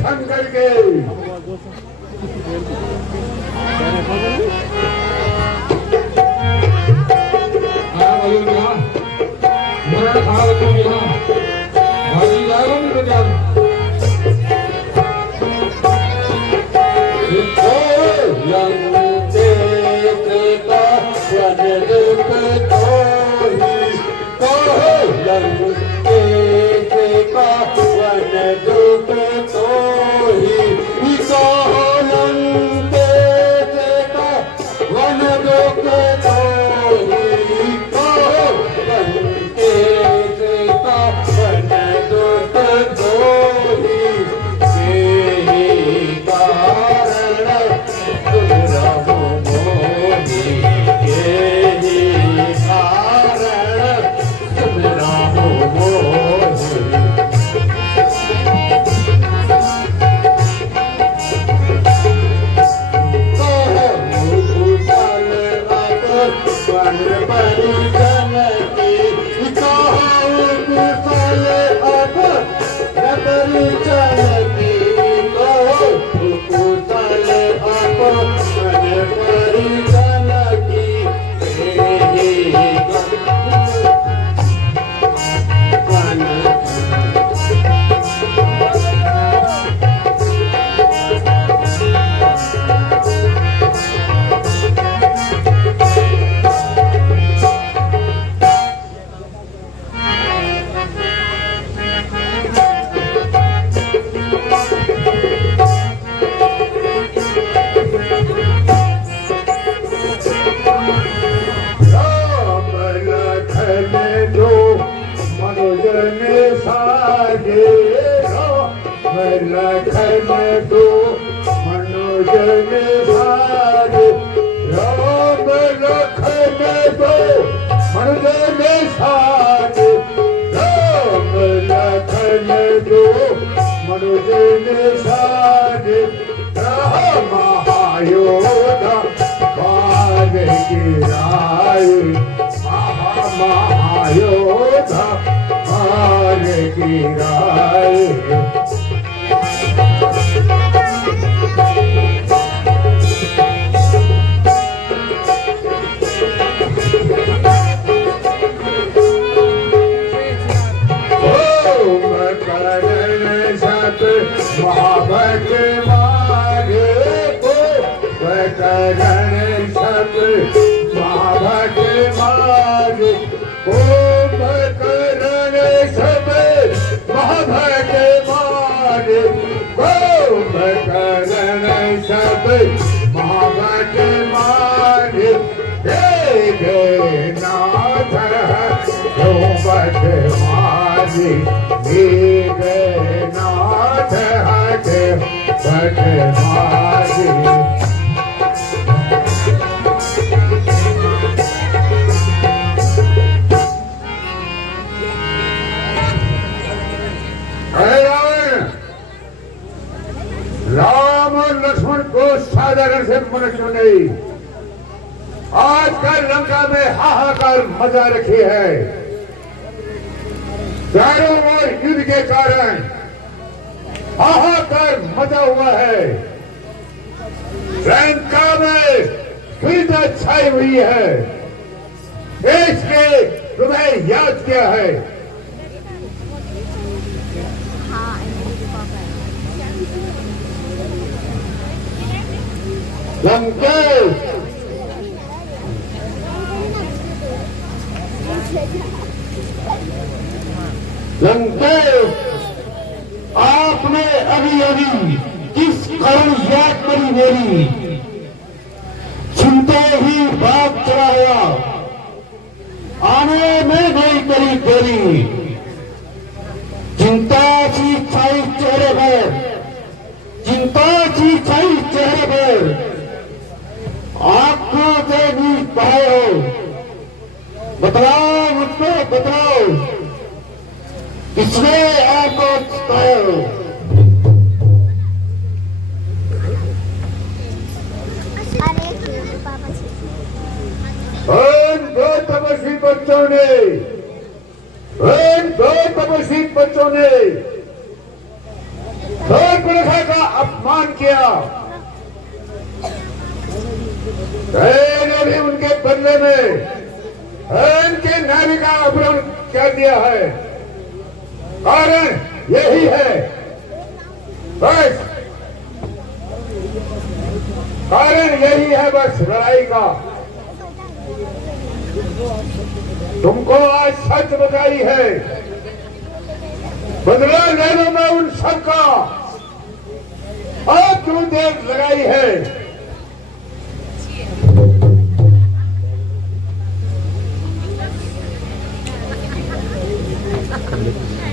शंकर के राम और लक्ष्मण को साधारण से मनुष्य नहीं, आजकल लंका में हाहाकार मचा रखी है। चारों ओर युद्ध के कारण हाहाकार मचा हुआ है। लंका में दुविधा छाई हुई है। इसलिए तुम्हें याद किया है। लंकेश, लंकेश, आपने अभी अभी किस करुण याद करी मेरी, सुनते ही बात चढ़ाया, आने में नहीं करी देरी। चिंता सी छाई चेहरे पर, चिंता सी छाई चेहरे पर, आंखों से भी पाए हो। बतलाओ मुझको, बतलाओ किसने आपको सताया हो? उन दो तपस्वी बच्चों ने, इन दो तपस्वी बच्चों ने प्रथा का अपमान किया। मैंने भी उनके बदले में इनके नारी का अपहरण कर दिया है। कारण यही है, बस कारण यही है, बस लड़ाई का। तुमको आज सच बताई है, बदला लेने में उन सबका अब क्यों देर लगाई है।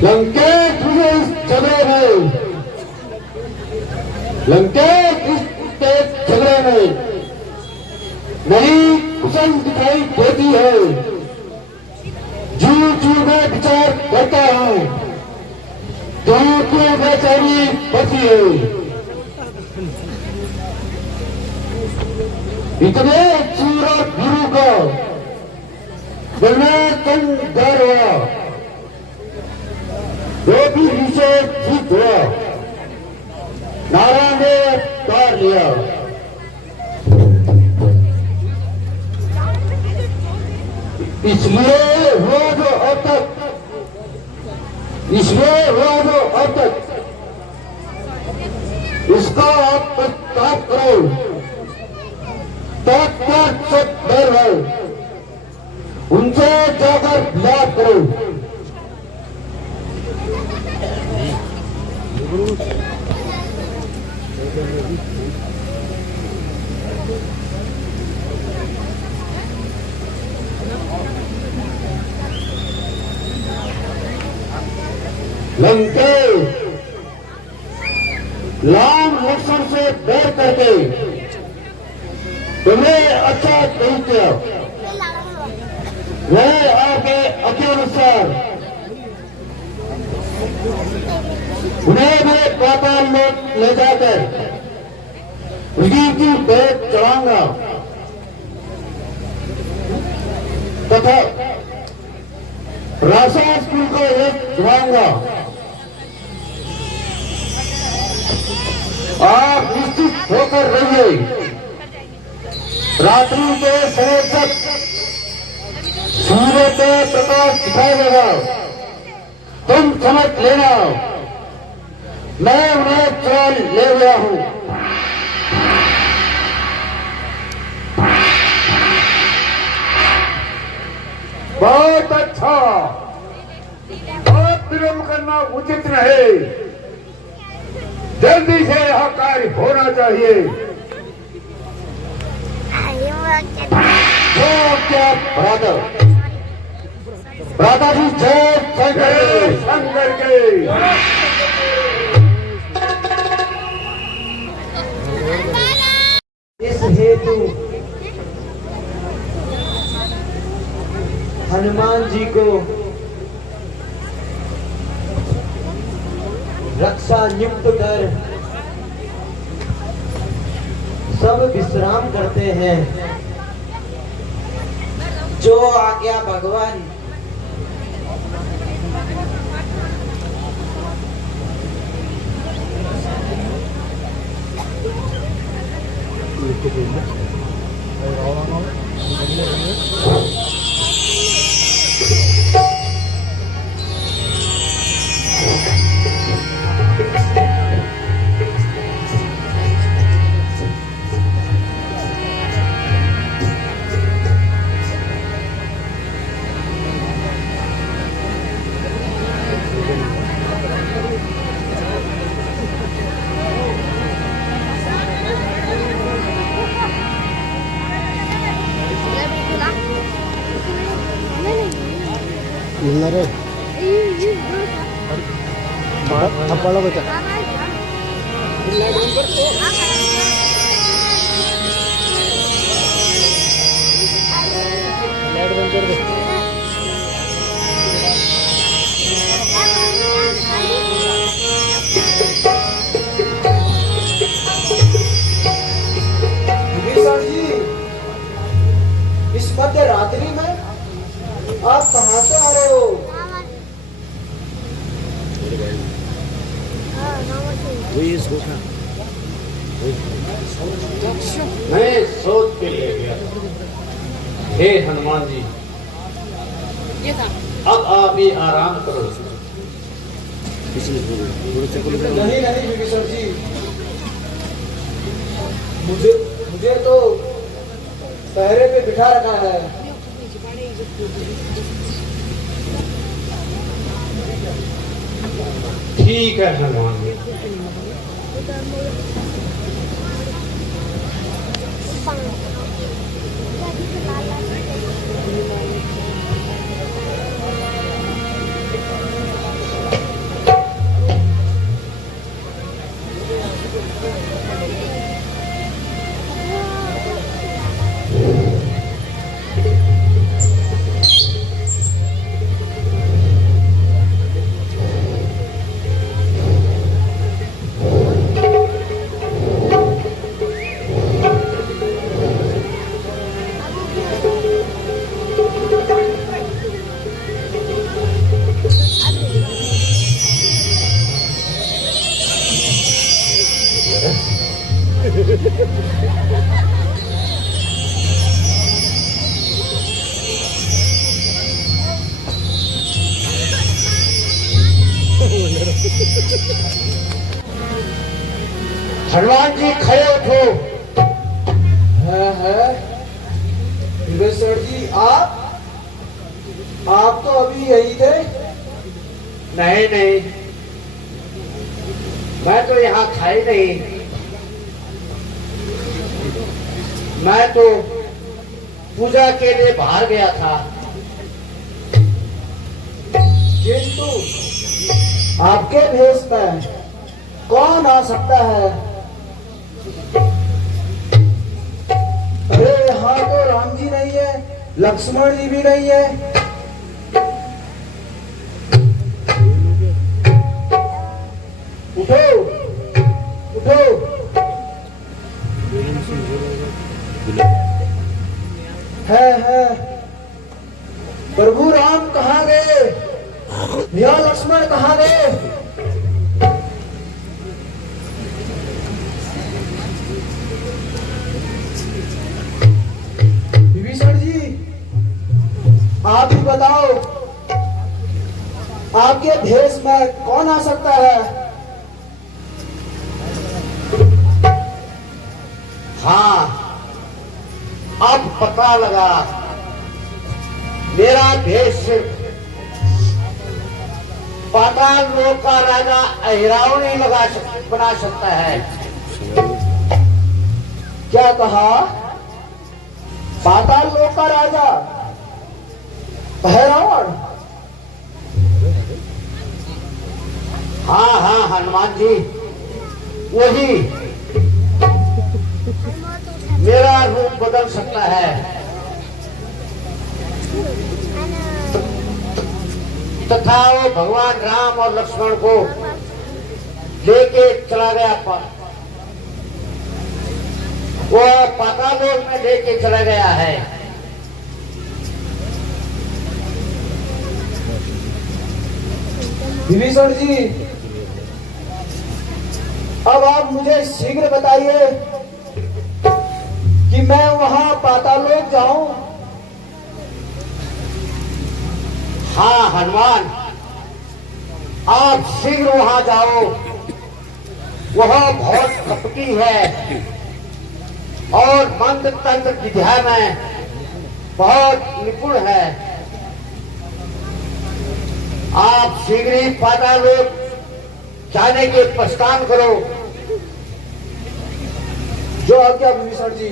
लंकेश तुझे इस झगड़े में, लंकेश इस झगड़े में नहीं कुशल दिखाई देती है। जू जू में विचार करता हूँ, क्यों क्यों बेचैनी बची है। इतने चूरा गुरु का बिना तन डर हुआ, जो भी नीचे ठीक हुआ, नारा ने तार लिया। इसलिए हुआ जो अब तक, इसलिए हुआ जो अब तक, इसका आप पश्चाताप करो। तक सब डर है, उनसे जाकर याद करो। लंकेश राम लक्ष्मण से बैर करके तुमने अच्छा नहीं किया। मैं आपके अज्ञानुसार उन्हें भी पाताल में ले जाकर उसी की बैठ चढ़ाऊंगा तथा राशा स्कूल को एक घुमाऊंगा। आप निश्चित होकर रहिए, रात्रि के समय तक सूर्य पे प्रकाश दिखाई देगा। तुम समझ लेना, मैं उन्हें चुरा ले गया हूं। बहुत अच्छा, बहुत विलंब करना उचित नहीं, जल्दी से यह कार्य होना चाहिए। क्या भ्राता जी, जय शंकर के। इस हेतु हनुमान जी को रक्षा नियुक्त कर सब विश्राम करते हैं। जो आज्ञा भगवान। ಇಲ್ಲರೇ ಹಪ್ಪಳ ಗೊತ್ತಾ इस मध्य रात्रि में आप मैं सोच के लिए गया। हे हनुमान जी, अब आप ही आराम करो। नहीं नहीं विभीषण जी, मुझे तो पहरे पे बिठा रखा है। ठीक है हनुमान जी। हनुमान जी खड़े उठो। है विभीषण जी, आप तो अभी यही थे। नहीं नहीं, मैं तो यहाँ था ही नहीं। मैं तो पूजा के लिए बाहर गया था। किंतु आपके भेष में कौन आ सकता है? अरे यहाँ तो राम जी नहीं है, लक्ष्मण जी भी नहीं है। उठो उठो। है प्रभु राम कहाँ गए? या लक्ष्मण कहाँ गए? विभीषण जी, आप ही बताओ, आपके भेष में कौन आ सकता है? हाँ, अब पता लगा। मेरा भेष सिर्फ पाताल लोक का राजा अहिराव नहीं बना सकता है। क्या कहा? पाताल लोक का राजा रावण? हाँ हाँ हनुमान जी, वही मेरा रूप बदल सकता है। तथा वो भगवान राम और लक्ष्मण को लेके चला गया। वो पातालोक में लेके चला गया है। विभीषण जी, अब आप मुझे शीघ्र बताइए कि मैं वहां पातालोक जाऊं। हाँ हनुमान, आप शीघ्र वहां जाओ। वह बहुत कपटी है और मंत्र तंत्र विद्या में बहुत निपुण है। आप शीघ्र ही पातालोक जाने के प्रस्थान करो। जो आज्ञा विभीषण जी।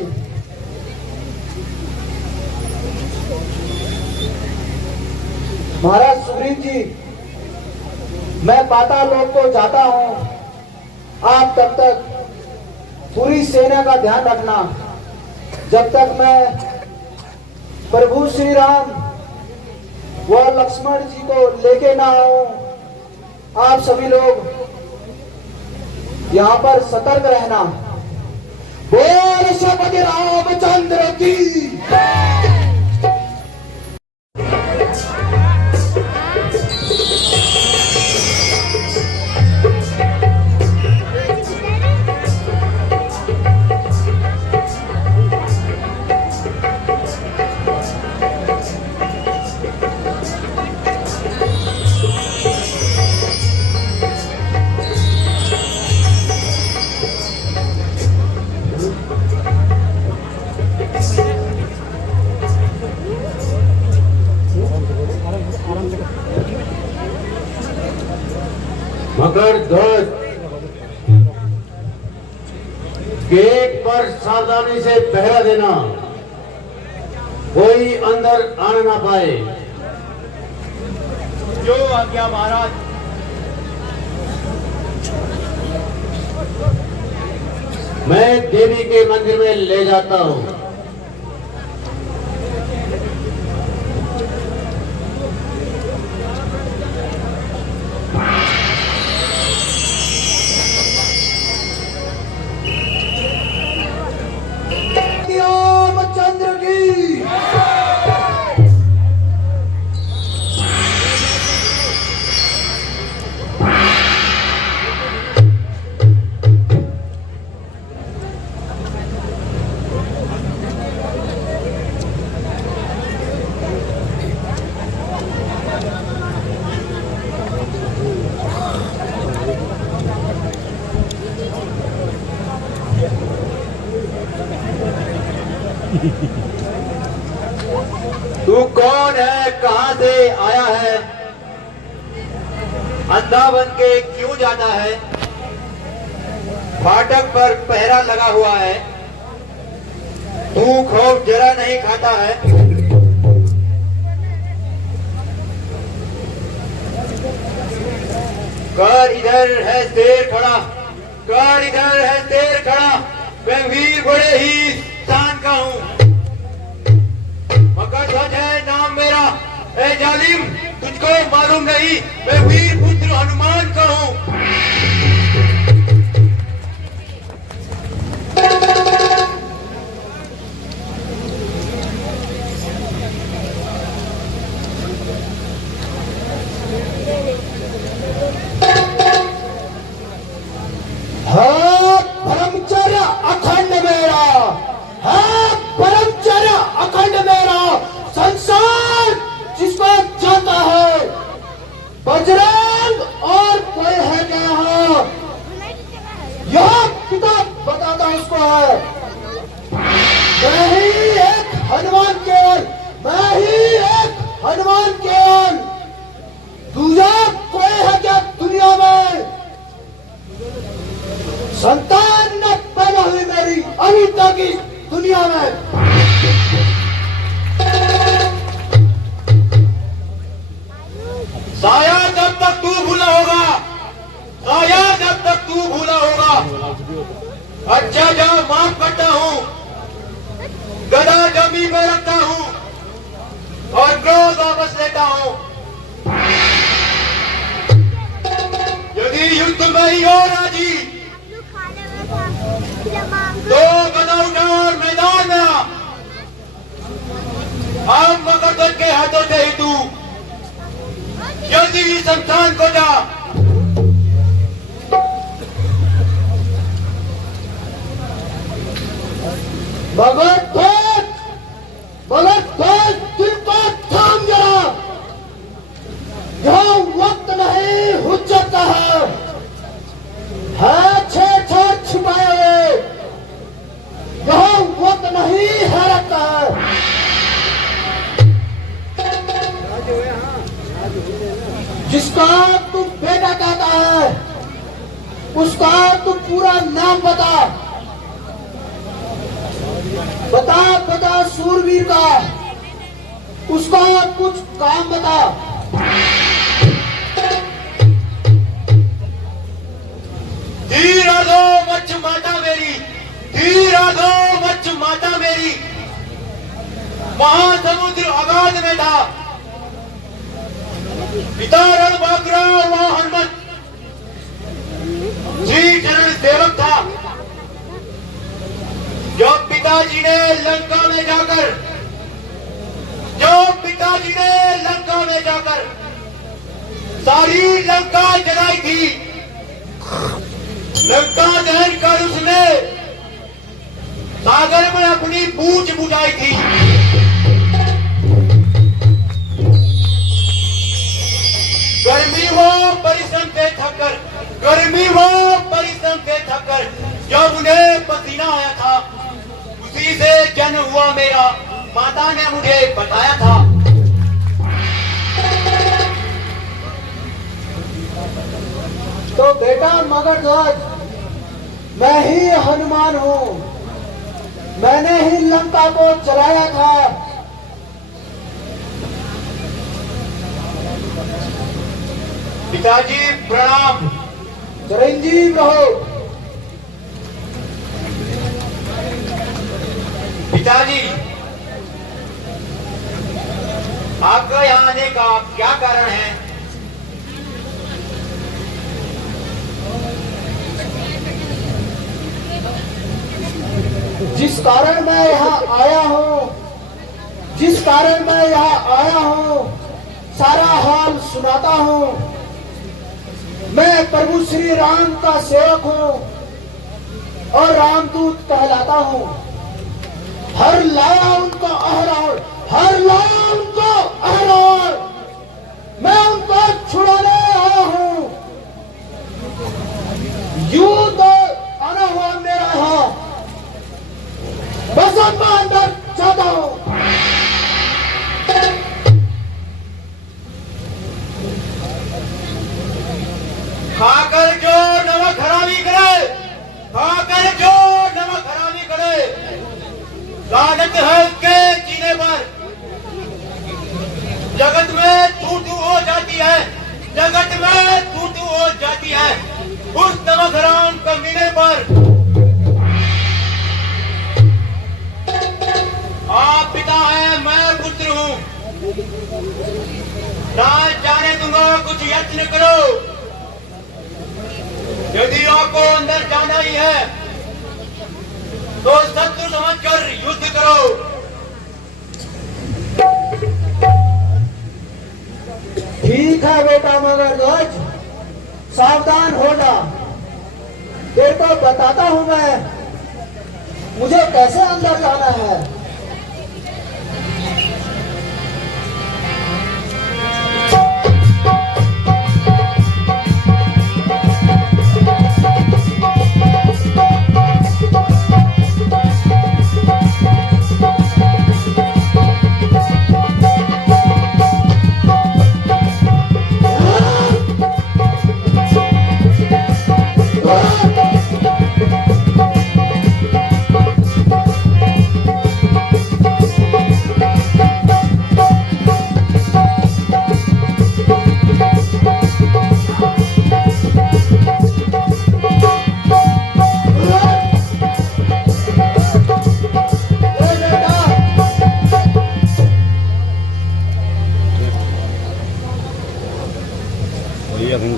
महाराज सुग्रीव जी, मैं पातालोक को जाता हूं। आप तब तक पूरी सेना का ध्यान रखना, जब तक मैं प्रभु श्री राम व लक्ष्मण जी को लेके ना आऊं। आप सभी लोग यहाँ पर सतर्क रहना। बोल श्रीपति रामचंद्र की। मकर ध्वज गेट पर सावधानी से पहरा देना, कोई अंदर आने ना पाए। जो आज्ञा महाराज। मैं देवी के मंदिर में ले जाता हूँ। रामचंद्र की तू कौन है, कहां से आया है, अंधा बन के क्यों जाता है, फाटक पर पहरा लगा हुआ है, तू खौफ जरा नहीं खाता है। कर इधर है शेर खड़ा, कर इधर है शेर खड़ा, मैं वीर बड़े ही स्थान का हूं। मकर ध्वज है नाम मेरा, ए जालिम तुझको मालूम नहीं, मैं वीर पुत्र हनुमान का हूं। ब्रह्मचर्य अखंड मेरा है, ब्रह्मचर्य अखंड मेरा, संसार जिसको जाता है बजरंग और कोई है क्या यहाँ, यह पिता बताता उसको है। मैं ही एक हनुमान केवल, मैं ही एक हनुमान केवल, दूजा कोई है क्या दुनिया में। संतान न पैदा हुई मेरी अभी तक इस दुनिया में। साया जब तक तू भूला होगा, साया जब तक तू भूला होगा। अच्छा जाओ माफ करता हूँ, गदा जमी में रखता हूँ और क्रोध वापस लेता हूँ। यदि युद्ध में ही हो राजी तो गदा उठा और मैदान में आ। हम मकरध्वज के हाथों से ही तू जल्दी ही शमशान को जा। मगरध्वज, मगरध्वज दिल को थाम जरा, यह वक्त नहीं हुज्जत है छेड़ छिपाए हुए, यह वक्त नहीं हैरत है। जिसका तू बेटा कहता है उसका तू पूरा नाम बता, बता बता सूरवीर का, उसका कुछ काम बता। धीरा दो मच्छ माता मेरी, धीरा दो मच्छ माता मेरी, महासमुद्र अगाध में था, पिता रणबांकुरा वहां हनुमत जी चरण सेवक था। जो पिताजी ने लंका में जाकर, जो पिताजी ने लंका में जाकर सारी लंका जलाई थी, लंका दहन कर उसने सागर में अपनी पूंछ बुझाई थी। गर्मी वो परिश्रम से थककर, गर्मी वो परिश्रम से थककर जब उन्हें पसीना आया था, उसी से जन्म हुआ मेरा, माता ने मुझे बताया था। मगर ध्वज, मैं ही हनुमान हूँ। मैंने ही लंका को जलाया था। पिताजी प्रणाम। चिरंजीव रहो। पिताजी, आपका यहाँ आने का क्या कारण है? जिस कारण मैं यहाँ आया हूँ, सारा हाल सुनाता हूँ। मैं प्रभु श्री राम का सेवक हूँ और रामदूत कहलाता हूँ। हर लाया उनको अहरोर, मैं उनको छुड़ाने आया हूँ। यूं तो आना हुआ मेरा यहाँ, बस अब मैं अंदर जाता हूँ। खाकर जो नमक हरामी करे, लानत है उसके जीने पर। जगत में तू हो जाती है उस नमक हराम कमीने पर। आप पिता है, मैं पुत्र हूँ। ना जाने दूंगा, कुछ यत्न करो। यदि आपको अंदर जाना ही है तो शत्रु समझकर युद्ध करो। ठीक है बेटा मगर ध्वज, सावधान होना। तेरे को बताता हूँ मैं, मुझे कैसे अंदर जाना है।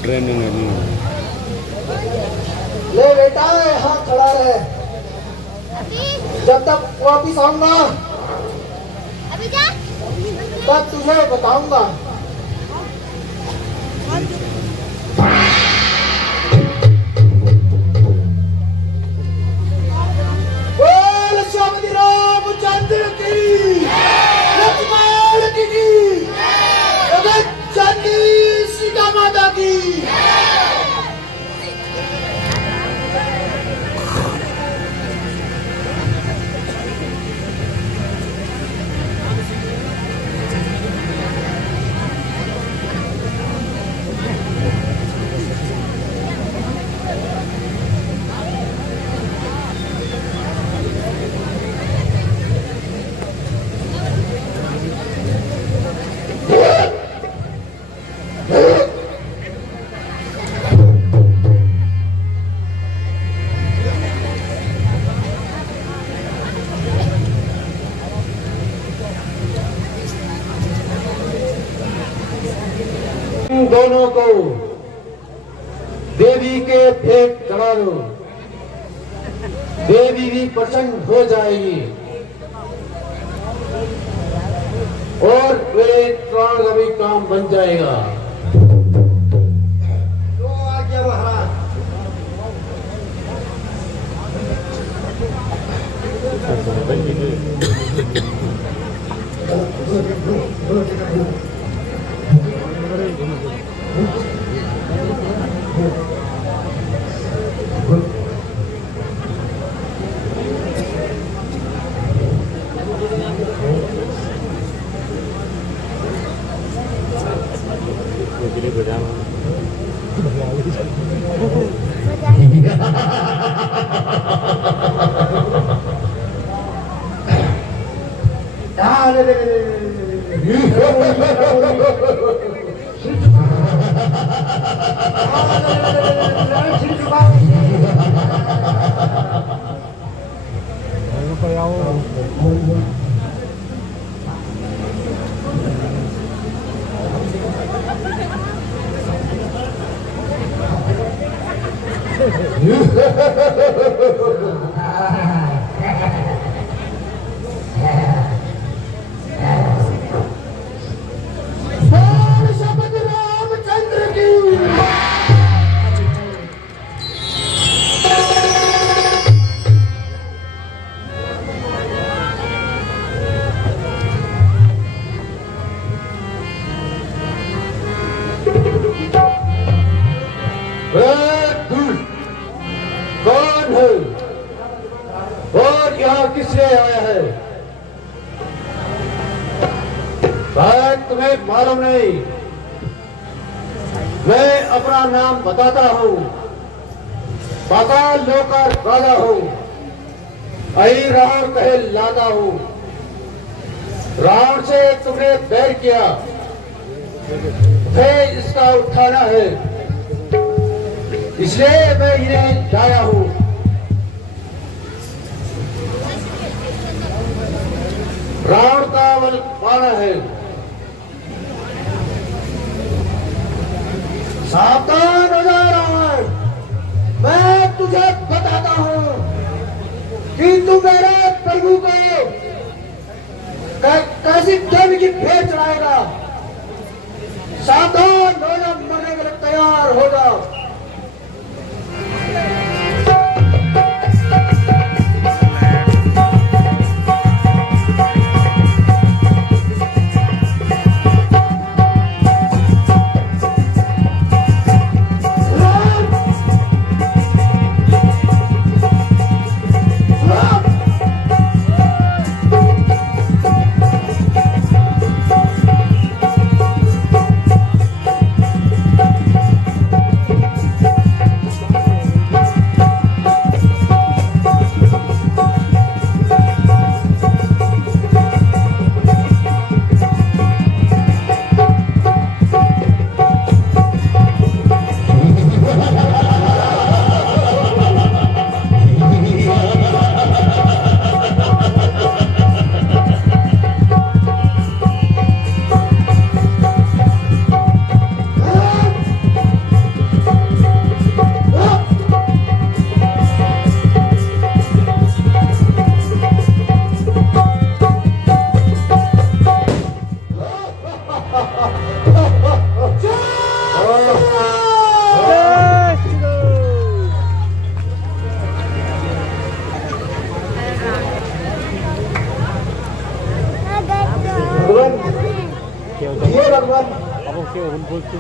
ट्रेनिंग है नहीं। ले बेटा यहाँ खड़ा रहे, जब तक वापिस आऊंगा तब तुझे बताऊंगा। बोल स्वामी रामचंद्र की, लक्ष्मण की, जगत जननी सीता माता की। दोनों को देवी के भेंट चढ़ा दो, देवी भी प्रसन्न हो जाएगी और वे प्राण का भी काम बन जाएगा। तो आज्ञा महाराज। बजा Ano pa yaw? कौन है और यहाँ किस लिए आया है? शायद तुम्हें मालूम नहीं। मैं अपना नाम बताता हूँ। पाताल लोक का राजा हूँ। अही रावण कहे लाता हूँ। रावण से तुमने बैर किया, फिर इसका उठाना है, इसलिए मैं इन्हें लाया हूं। रावण का बल पाना है। सावधान हो जा रावण, मैं तुझे बताता हूं कि तू मेरे प्रभु को कैसी देवी की भेंट चढ़ाएगा। सावधान हो जा, मरने के लिए तैयार हो जाओ।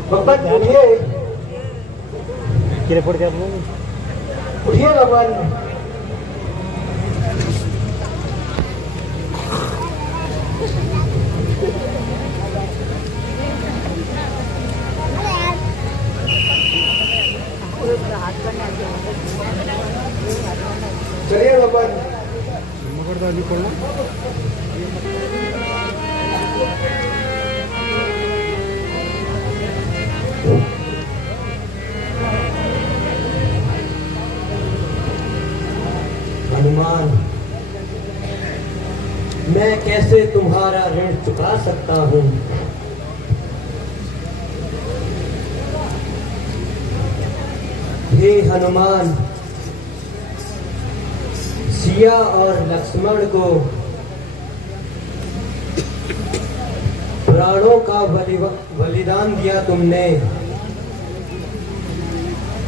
भगवान उठिए, किरे पड़ जाते हैं। उठिए भगवान। चलिए भगवान। मगरदाली पड़ना। हनुमान, मैं कैसे तुम्हारा ऋण चुका सकता हूँ? हे हनुमान, सिया और लक्ष्मण को प्राणों का बलिदान दिया तुमने,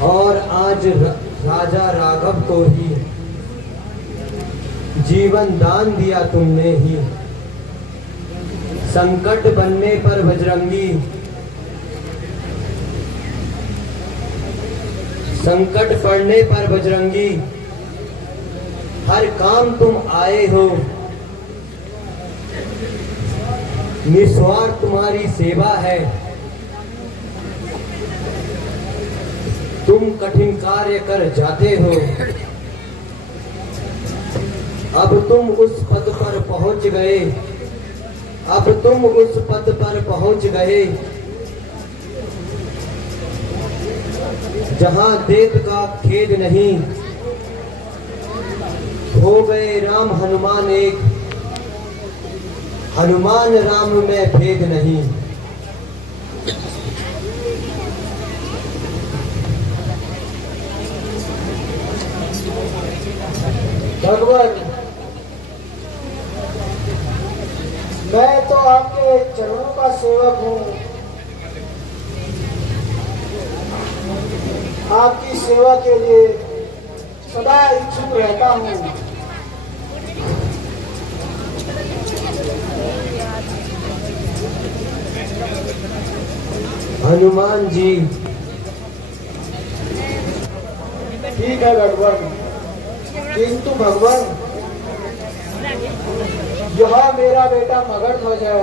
और आज राजा राघव को ही जीवन दान दिया तुमने ही। संकट बनने पर बजरंगी, संकट पड़ने पर बजरंगी, हर काम तुम आए हो। निस्वार्थ तुम्हारी सेवा है। तुम कठिन कार्य कर जाते हो, अब तुम उस पद पर पहुंच गए, अब तुम उस पद पर पहुंच गए जहां देव का खेद नहीं, हो गए राम हनुमान एक, हनुमान राम में भेद नहीं। भगवान, मैं तो आपके चरणों का सेवक हूँ, आपकी सेवा के लिए सदा इच्छुक रहता हूँ। हनुमान जी, ठीक है भगवान, किंतु भगवान यह मेरा बेटा मगरध्वज है,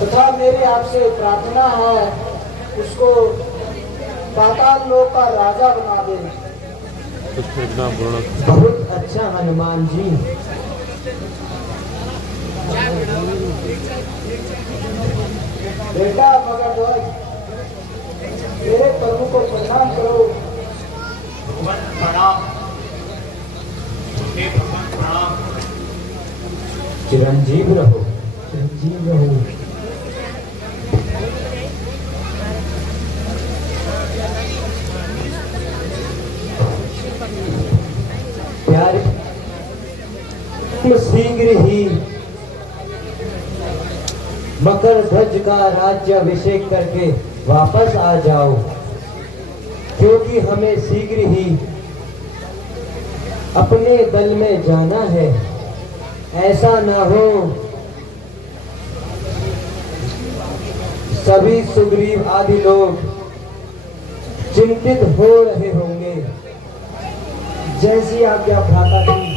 तथा मेरी आपसे प्रार्थना है उसको पाताल लोक का राजा बना दे। बहुत अच्छा हनुमान जी। बेटा मगरध्वज, मेरे प्रभु को प्रणाम करो। प्रणाम, प्रणाम। चिरंजीव रहो, चिरंजीव रहो। प्यारे, तुम शीघ्र ही मकर ध्वज का राज्य अभिषेक करके वापस आ जाओ, क्योंकि हमें शीघ्र ही अपने दल में जाना है। ऐसा ना हो सभी सुग्रीव आदि लोग चिंतित हो रहे होंगे। जैसी आज्ञा भ्राता।